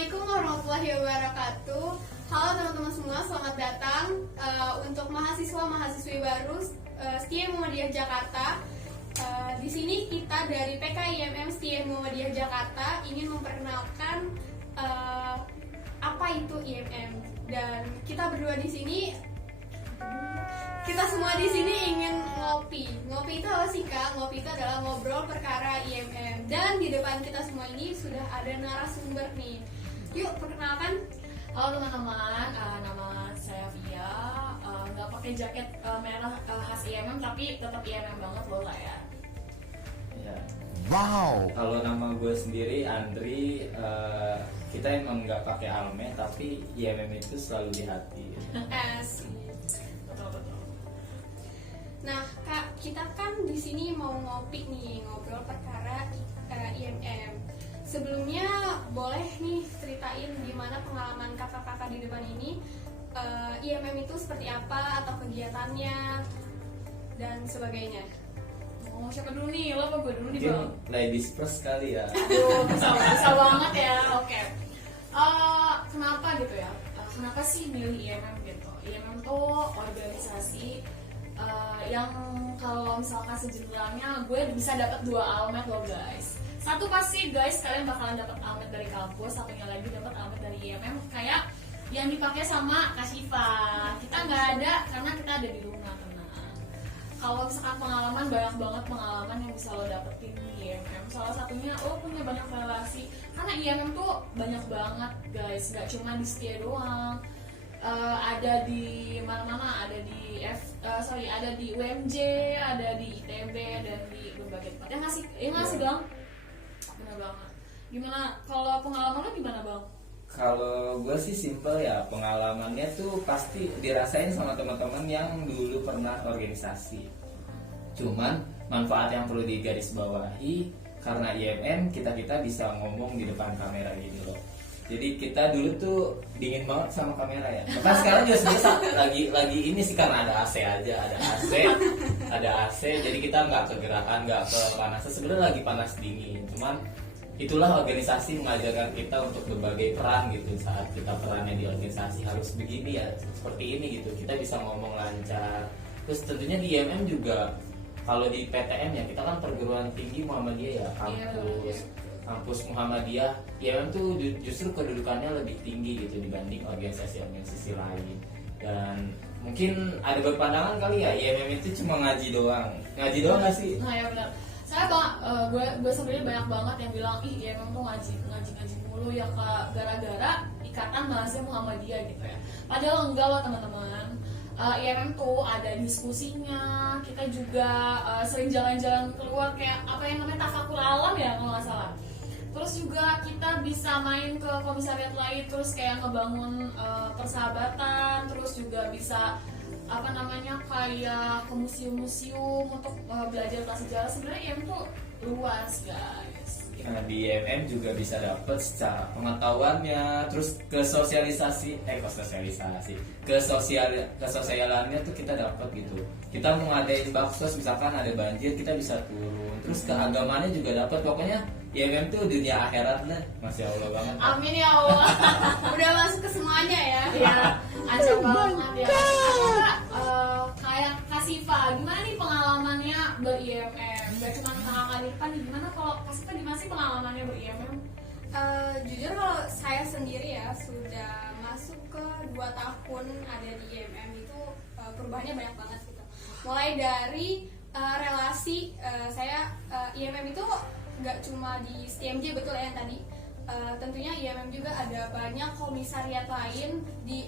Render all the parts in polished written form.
Assalamualaikum warahmatullahi wabarakatuh. Halo teman-teman semua, selamat datang untuk mahasiswa-mahasiswi baru Setia Muhammadiyah Jakarta. Di sini kita dari PKIMM Setia Muhammadiyah Jakarta ingin memperkenalkan apa itu IMM, dan kita berdua di sini, kita semua di sini ingin ngopi. Ngopi itu apa sih Kak? Ngopi itu adalah ngobrol perkara IMM. Dan di depan kita semua ini sudah ada narasumber nih. Yuk perkenalkan. Halo teman-teman, nama saya Via. Nggak pakai jaket merah khas IMM, tapi tetap IMM banget loh lah ya. Ya. Wow. Kalau nama gue sendiri Andri, kita emang nggak pakai almet, tapi IMM itu selalu di hati. Betul. Nah Kak, kita kan di sini mau ngopi nih, ngobrol perkara IMM. Sebelumnya boleh nih ceritain gimana pengalaman kakak-kakak di depan ini, IMM itu seperti apa atau kegiatannya dan sebagainya. Oh, siapa dulu nih? Lo apa gue dulu nih Mungkin Bang? ladies first kali ya. Aduh, bisa banget ya. Oke. Kenapa gitu ya? Kenapa sih milih IMM gitu? IMM tuh organisasi yang kalau misalkan sejenjangnya gue bisa dapat 2 almet loh guys. Satu pasti guys kalian bakalan dapat almet dari kampus, satunya lagi dapat almet dari IMM kayak yang dipakai sama Kak Syifa. Kita nggak ada karena kita ada di rumah, tenang. Kalau misalkan pengalaman, banyak banget pengalaman yang bisa lo dapetin di IMM. Salah satunya lo punya banyak relasi, karena IMM tuh banyak banget guys, nggak cuma di Setia doang. Ada di mana-mana, ada di ada di UMJ, ada di ITB, dan di berbagai tempat. Yang ngasih Bang? Benar banget. Gimana kalau pengalaman lo gimana Bang? Kalau gue sih simple ya, pengalamannya tuh pasti dirasain sama teman-teman yang dulu pernah organisasi. Cuman manfaat yang perlu digarisbawahi, karena IMM kita bisa ngomong di depan kamera gitu loh. Jadi kita dulu tuh dingin banget sama kamera ya. Bahkan sekarang juga sebenarnya lagi ini sih karena ada AC aja, ada AC. Jadi kita nggak kegerakan, nggak kepanasan. Sebenarnya lagi panas dingin. Cuman itulah organisasi mengajarkan kita untuk berbagai peran gitu. Saat kita perannya di organisasi harus begini ya, seperti ini gitu. Kita bisa ngomong lancar. Terus tentunya di IMM juga, kalau di PTN ya, kita kan perguruan tinggi Muhammadiyah ya, kampus Muhammadiyah. IMM tuh justru kedudukannya lebih tinggi gitu dibanding organisasi-organisasi lain. Dan mungkin ada berpandangan kali ya, IMM itu cuma ngaji doang gak sih? Nah ya benar. Saya gue sebenarnya banyak banget yang bilang IMM tuh ngaji mulu ya Kak, gara-gara ikatan mahasiswa Muhammadiyah gitu ya. Padahal enggak loh teman-teman. IMM tuh ada diskusinya, kita juga sering jalan-jalan keluar kayak apa yang namanya tafakur alam ya kalau nggak salah. Terus juga kita bisa main ke komisariat lain, terus kayak ngebangun persahabatan, terus juga bisa kayak ke museum-museum untuk belajar tentang sejarah. Sebenarnya IMM tuh luas guys. Nah, di IMM juga bisa dapat secara pengetahuannya, terus kesosialannya tuh kita dapat gitu. Kita mau ngadain baksos, misalkan ada banjir, kita bisa turun. Terus keagamaannya juga dapat. Pokoknya IMM tuh dunia akhirat lah, masya Allah banget. Amin ya Allah. Udah masuk ke semuanya ya. Ya, aja banget ya. Kayak Kak Syifa, gimana nih pengalamannya ber-IMM? Gak cuma kakak Irfan, gimana kalau Kak Syifa gimana sih pengalamannya ber-IMM? Jujur kalau saya sendiri ya sudah masuk ke 2 tahun ada di IMM itu, perubahannya banyak banget gitu. Mulai dari relasi saya, IMM itu nggak cuma di STMJ, betul ya yang tadi. Tentunya IMM juga ada banyak komisariat lain di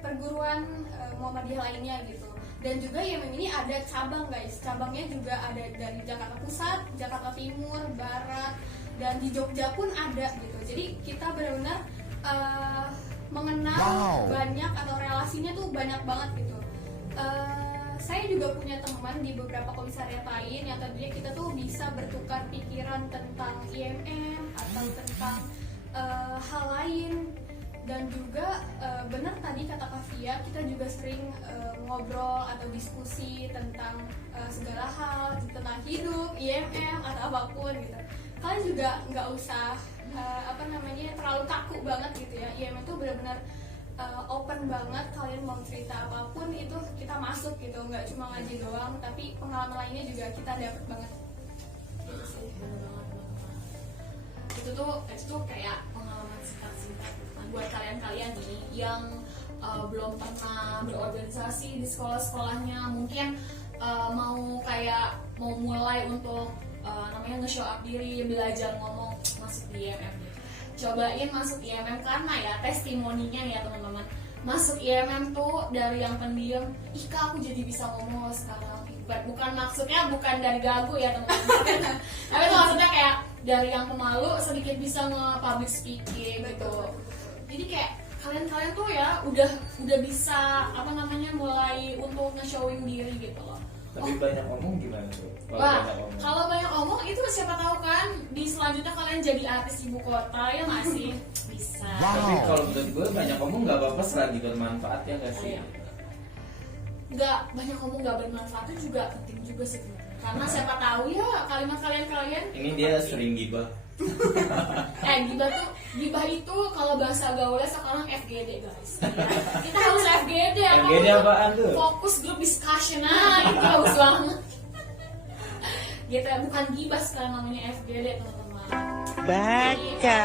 perguruan Muhammadiyah lainnya gitu. Dan juga IMM ini ada cabang guys, cabangnya juga ada dari Jakarta Pusat, Jakarta Timur, Barat, dan di Jogja pun ada gitu. Jadi kita benar-benar mengenal banyak, atau relasinya tuh banyak banget gitu. Saya juga punya teman di beberapa komisariat lain yang tadinya kita tuh bisa bertukar pikiran tentang IMM atau tentang hal lain. Dan juga benar tadi kata Kak Via, kita juga sering ngobrol atau diskusi tentang segala hal, tentang hidup, IMM atau apapun gitu. kalian juga nggak usah terlalu kaku banget gitu ya. IMM itu benar-benar open banget, kalian mau cerita apapun itu kita masuk gitu, nggak cuma ngaji doang tapi pengalaman lainnya juga kita dapat banget gitu sih. Itu kayak pengalaman singkat-singkat kan buat kalian nih yang belum pernah berorganisasi di sekolah-sekolahnya, mungkin mau mulai untuk nge-show up diri, belajar ngomong, masuk di IMM gitu. Cobain masuk IMM karena ya testimoninya ya teman-teman, masuk IMM tuh dari yang pendiam, ih Kak aku jadi bisa ngomong sekarang. Bukan maksudnya bukan dari gagu ya teman-teman, tapi itu maksudnya kayak dari yang pemalu sedikit bisa nge-public speaking gitu. Jadi kayak kalian tuh ya udah bisa mulai untuk nge-showing diri gitu loh. Tapi banyak ngomong gimana tuh? Kalau banyak ngomong itu siapa tahu kan di selanjutnya kalian jadi artis ibu kota ya masih bisa. Tapi kalau menurut gue banyak ngomong nggak apa-apa selagi bermanfaat ya nggak sih? Nggak banyak ngomong nggak bermanfaat itu juga penting juga sih, karena siapa tahu ya kalimat kalian ini dia sering gibah. Gibah itu kalau bahasa gaulnya sekarang FGD guys. Kita harus FGD ya. FGD apaan tuh? Fokus group discussion, itu bagus banget. Gitu ya, bukan gibah sekarang namanya FGD teman-teman. Baca.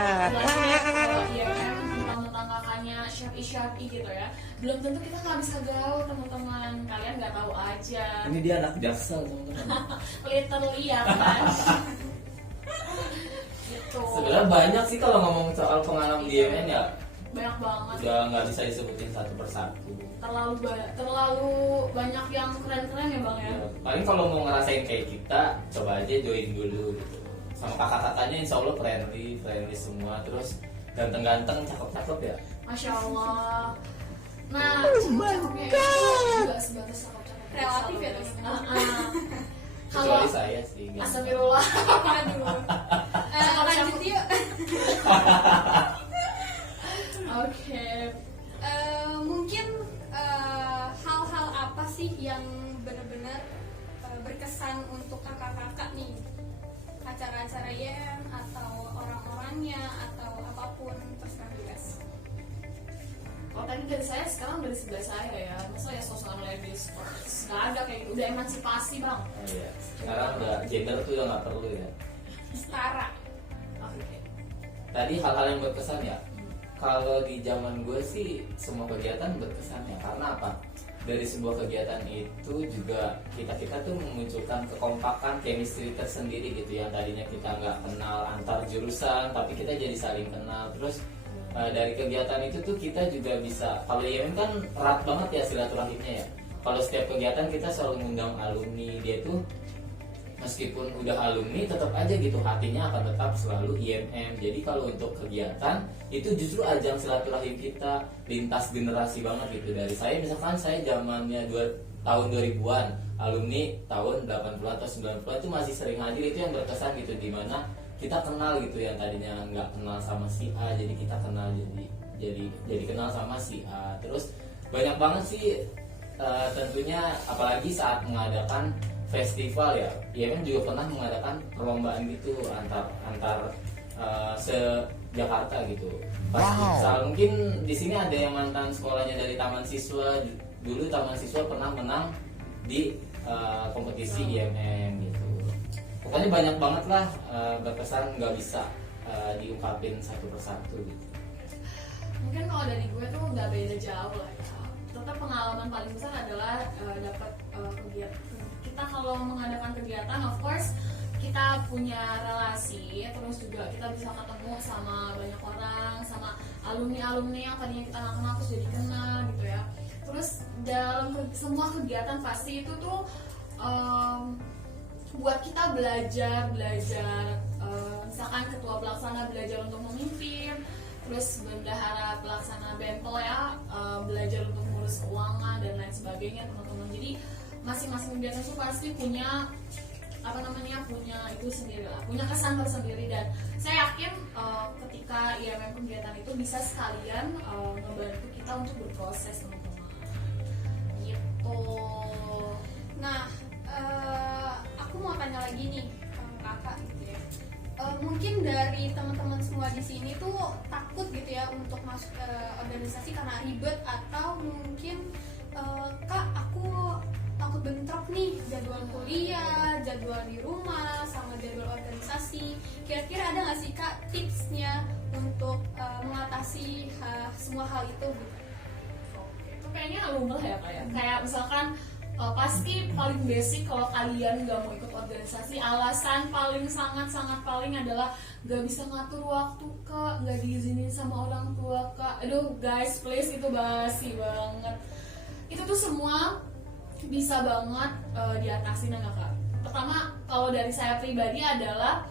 Iya kan tentang kakaknya Sharpie gitu ya. Belum tentu kita nggak bisa gaul teman-teman. Kalian nggak tahu aja. Ini dia anak jaksel teman-teman. Literally ya kan. Sebenarnya banyak sih kalau ngomong soal pengalaman di IMM ya. Banyak banget. Udah nggak bisa disebutin satu persatu. Terlalu banyak yang keren-keren ya bang ya. Paling kalau mau ngerasain kayak kita, coba aja join dulu gitu. Sama kakak-kakaknya insya Allah friendly semua. Terus ganteng-ganteng, cakep-cakep ya. Masya Allah. Nah, cakep-cakepnya itu juga sebatas cakep-cakep. Relatif ya teman-teman. Kecuali saya sih. Astagfirullah. Aduh. Lanjut yuk. Oke. Mungkin hal-hal apa sih yang benar-benar berkesan untuk kakak-kakak nih, acara-acara IM atau orang-orangnya atau apapun terserah bebas. Kalau tadi dari saya, sekarang dari sebelah saya ya, masa ya sosial media sports nggak ada kayak gitu, udah emansipasi bang. Oh, iya. Sekarang udah gender tuh udah nggak perlu ya. Setara. Oke. Tadi hal-hal yang berkesan ya. Kalau di zaman gue sih semua kegiatan berkesan ya. Karena apa? Dari sebuah kegiatan itu juga kita tuh memunculkan kekompakan, chemistry tersendiri gitu ya. Tadinya kita nggak kenal antar jurusan, tapi kita jadi saling kenal. Terus dari kegiatan itu tuh kita juga bisa, kalau IMM kan erat banget ya silaturahimnya ya. Kalau setiap kegiatan kita selalu ngundang alumni, dia tuh meskipun udah alumni tetap aja gitu hatinya akan tetap selalu IMM. Jadi kalau untuk kegiatan itu justru ajang silaturahim kita lintas generasi banget gitu. Dari saya misalkan saya zamannya tahun 2000-an, alumni tahun 80 atau 90 itu masih sering hadir, itu yang berkesan gitu, dimana kita kenal gitu, yang tadinya nggak kenal sama si A jadi kita kenal jadi kenal sama si A. Terus banyak banget sih tentunya apalagi saat mengadakan festival ya. IMM juga pernah mengadakan perlombaan gitu antar se-Jakarta gitu. Pas misal mungkin di sini ada yang mantan sekolahnya dari Taman Siswa, dulu Taman Siswa pernah menang di kompetisi IMM gitu. Pokoknya banyak banget lah berkesan, nggak bisa diungkapin satu persatu gitu. Mungkin kalau dari gue tuh nggak beda jauh lah ya. Tetap pengalaman paling besar adalah dapat kegiatan. Kita kalau mengadakan kegiatan, of course kita punya relasi, terus juga kita bisa ketemu sama banyak orang, sama alumni-alumni yang tadinya kita nggak kenal terus jadi kenal gitu ya. Terus dalam semua kegiatan pasti itu tuh buat kita belajar misalkan ketua pelaksana belajar untuk memimpin, terus bendahara pelaksana bempel ya belajar untuk ngurus keuangan dan lain sebagainya teman-teman. Jadi masing-masing kegiatan itu pasti punya punya itu sendiri lah, punya kesan tersendiri, dan saya yakin ketika IMM kegiatan itu bisa sekalian membantu kita untuk berproses teman-teman gitu. Nah, aku mau tanya lagi nih kakak gitu ya. mungkin dari teman-teman semua di sini tuh takut gitu ya untuk masuk ke organisasi karena ribet, atau mungkin kak aku takut bentrok nih jadwal kuliah, jadwal di rumah sama jadwal organisasi. Kira-kira ada nggak sih kak tipsnya untuk mengatasi semua hal itu gitu? Itu kayaknya lumrah ya kak ya. Kayak misalkan pasti paling basic kalau kalian nggak mau ikut organisasi, alasan paling sangat paling adalah nggak bisa ngatur waktu kak, nggak diizinin sama orang tua kak. Aduh guys please, itu basi banget. Itu tuh semua bisa banget diatasin ya kak. Pertama kalau dari saya pribadi adalah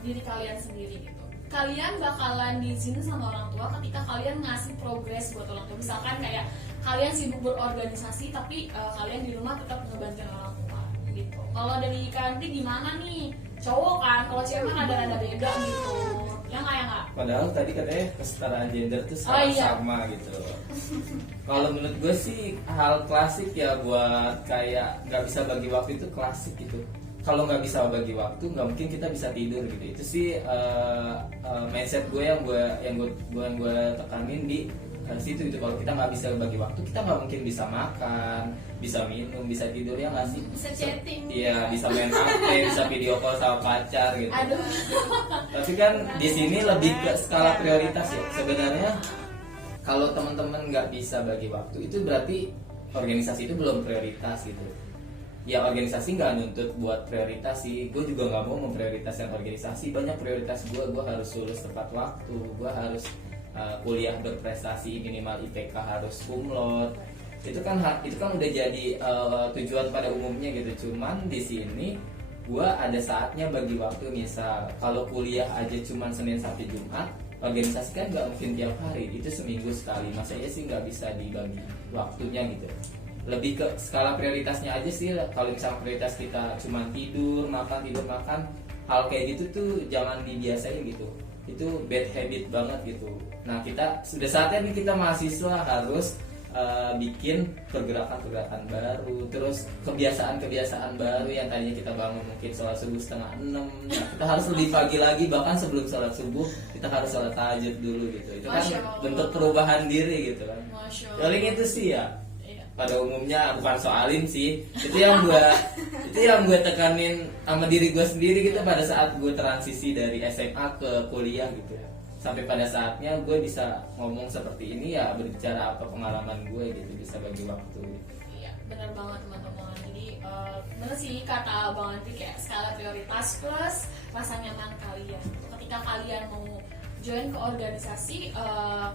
diri kalian sendiri gitu. Kalian bakalan diizinin sama orang tua ketika kalian ngasih progres buat orang tua. Misalkan kayak kalian sibuk berorganisasi tapi kalian di rumah tetap ngebantuin orang tua gitu. Kalau dari Kanti gimana nih? Cowok kan, kalau cewek kan ada beda gitu. Ya nggak ya nggak? Padahal tadi katanya kesetaraan gender tuh sama gitu. Kalau menurut gue sih hal klasik ya buat kayak nggak bisa bagi waktu itu klasik gitu. Kalau nggak bisa bagi waktu, nggak mungkin kita bisa tidur gitu. Itu sih mindset gue yang gue tekanin di situ gitu. Kalau kita nggak bisa bagi waktu, kita nggak mungkin bisa makan, bisa minum, bisa tidur, ya nggak sih? Bisa chatting. Iya, bisa main HP, bisa video call sama pacar gitu. Aduh. Tapi kan di sini lebih ke skala prioritas ya. Sebenarnya kalau teman-teman nggak bisa bagi waktu, itu berarti organisasi itu belum prioritas gitu. Ya organisasi nggak nuntut buat prioritas sih. Gue juga nggak mau memprioritaskan organisasi. Banyak prioritas gue harus lulus tepat waktu, gue harus kuliah berprestasi, minimal IPK harus cum laude. Itu kan udah jadi tujuan pada umumnya gitu. Cuman di sini gue ada saatnya bagi waktu. Misal kalau kuliah aja cuman Senin sampai Jumat, organisasi kan nggak mungkin tiap hari, itu seminggu sekali. Masa ya sih nggak bisa dibagi waktunya gitu. Lebih ke skala prioritasnya aja sih. Kalau misalnya prioritas kita cuma tidur makan, hal kayak gitu tuh jangan dibiasain gitu. Itu bad habit banget gitu. Nah kita sudah saatnya nih, kita mahasiswa harus bikin pergerakan baru, terus kebiasaan baru yang tadinya kita bangun mungkin sholat subuh 5:30. Nah, kita harus lebih pagi lagi, bahkan sebelum sholat subuh kita harus sholat tahajud dulu gitu. Itu kan bentuk perubahan diri gitu kan. Paling itu sih ya. Pada umumnya, bukan soalin sih, itu yang gue tekanin sama diri gue sendiri gitu pada saat gue transisi dari SMA ke kuliah gitu ya. Sampai pada saatnya gue bisa ngomong seperti ini ya, berbicara apa pengalaman gue gitu, bisa bagi waktu. Iya, benar banget teman-teman. Jadi benar sih kata Bang Andri, kayak skala prioritas plus rasa nyaman kalian. Ketika kalian mau join ke organisasi,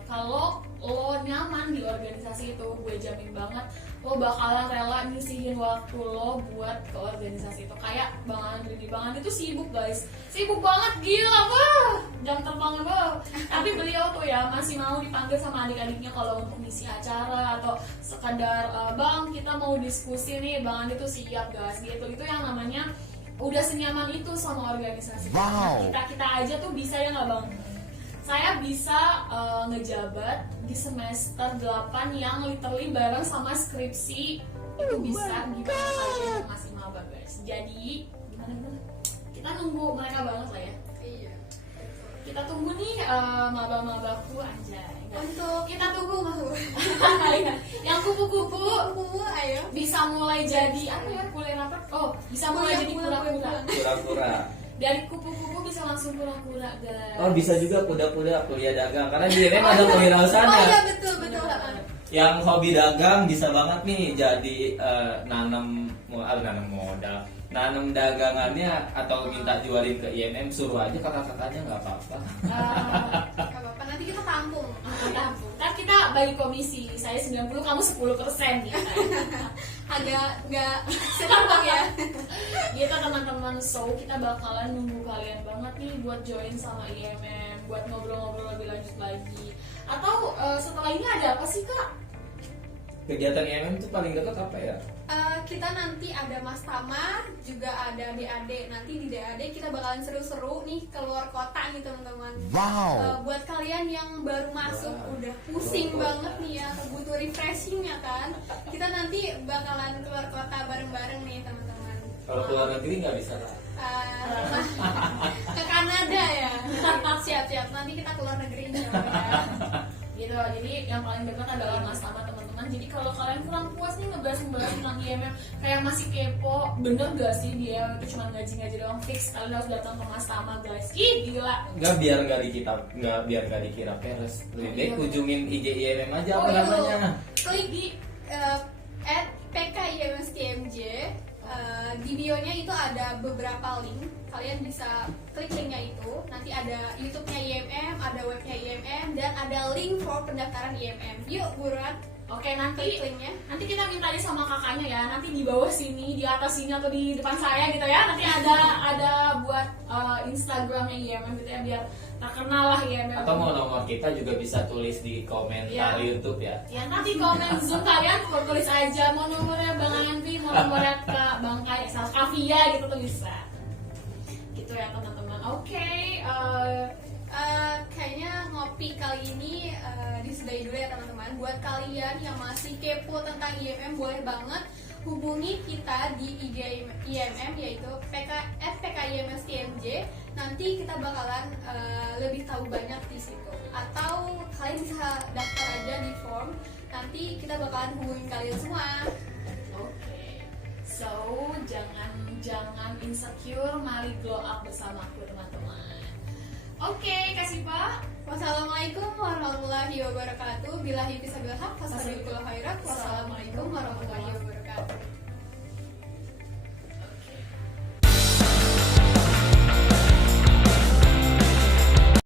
kalau lo nyaman di organisasi itu, gue jamin banget lo bakalan rela nyisihin waktu lo buat ke organisasi itu. Kayak Bang Andri tuh sibuk guys, sibuk banget, gila, wah, jam terbang banget. Tapi beliau tuh ya masih mau dipanggil sama adik-adiknya kalau untuk ngisi acara atau sekadar Bang kita mau diskusi nih, Bang Andri tuh siap guys gitu. Itu yang namanya udah senyaman itu sama organisasi. Wow. Nah, kita aja tuh bisa ya nggak Bang? Saya bisa ngejabat di semester 8 yang literally bareng sama skripsi. Itu bisa gimana kalian masih maba guys. Jadi gimana? Kita nunggu mereka banget lah ya. Iya. Kita tunggu nih maba-mabaku, anjay. Untuk kita tunggu mau. Yang kupu-kupu Ayo. bisa mulai jadi apa ya, kuliah apa? Oh, bisa mulai jadi kura-kura. Kura-kura. Dari kupu-kupu bisa langsung kura-kura guys. Oh bisa juga kuda-kuda kuliah dagang, karena di IMM ada kewirausahaan Oh ya. iya betul. Yang hobi dagang bisa banget nih jadi nanam modal, nanam dagangannya atau minta jualin ke IMM, suruh aja kakak-kakaknya, nggak apa-apa. Gak apa-apa, nanti kita tampung. Kan kita bagi komisi, saya 90, kamu 10% gitu. Agak nggak seimbang ya. Gitu teman-teman, so kita bakalan nunggu kalian banget nih buat join sama IMM, buat ngobrol-ngobrol lebih lanjut lagi. Atau setelah ini ada apa sih kak? Kegiatan IMM itu paling dekat apa ya? Kita nanti ada Mas Tama, juga ada DAD. Nanti di DAD kita bakalan seru-seru nih keluar kota nih teman-teman. Wow. Buat kalian yang baru masuk, udah pusing banget nih ya, butuh refreshing ya kan. Kita nanti bakalan keluar kota bareng-bareng nih teman-teman. Kalau keluar negeri nggak bisa lah. Ke Kanada ya. Siap-siap nanti kita keluar negeri insya Allah ya. Gitu, jadi yang paling dekat adalah Mas Tama teman-teman. Jadi kalau kalian kurang puas nih ngebahas tentang IMM, kayak masih kepo, bener gak sih dia itu cuma ngaji-ngaji doang, fix kalian harus datang ke Mas Tama guys. Ih gila. Nggak biar nggak dikira peres. Lebih baik kunjungin IG IMM aja apa Oh, iya. namanya. Klik di @PKIMSTMJ. Di bio-nya itu ada beberapa link. Kalian bisa klik linknya itu. Nanti ada YouTube-nya IMM, ada webnya IMM, dan ada link for pendaftaran IMM. Yuk buruan Oke, nanti klik linknya. nanti kita minta aja sama kakaknya ya, nanti di bawah sini, di atas sini atau di depan saya gitu ya, nanti ada buat Instagramnya IMM gitu ya, biar terkenal lah IMM. Atau mau nomor kita juga bisa tulis di komentar Iya. YouTube ya. Ya nanti komen Zoom kalian tulis aja mau nomornya Bang Andri, mau nomornya ke Bang Kavia gitu tuh bisa. Gitu ya teman-teman. Oke, Kayaknya ngopi kali ini disudahi dulu ya teman-teman. Buat kalian yang masih kepo tentang IMM, boleh banget hubungi kita di IG IMM yaitu @PKIMSTMJ. Nanti kita bakalan lebih tahu banyak di situ. Atau kalian bisa daftar aja di form. Nanti kita bakalan hubungin kalian semua. Oke. So, jangan insecure, mari glow up bersamaku teman-teman. Oke, kasih Pak. Wassalamualaikum warahmatullahi wabarakatuh. Billahi fisabilillah. Wassalamualaikum warahmatullahi wabarakatuh.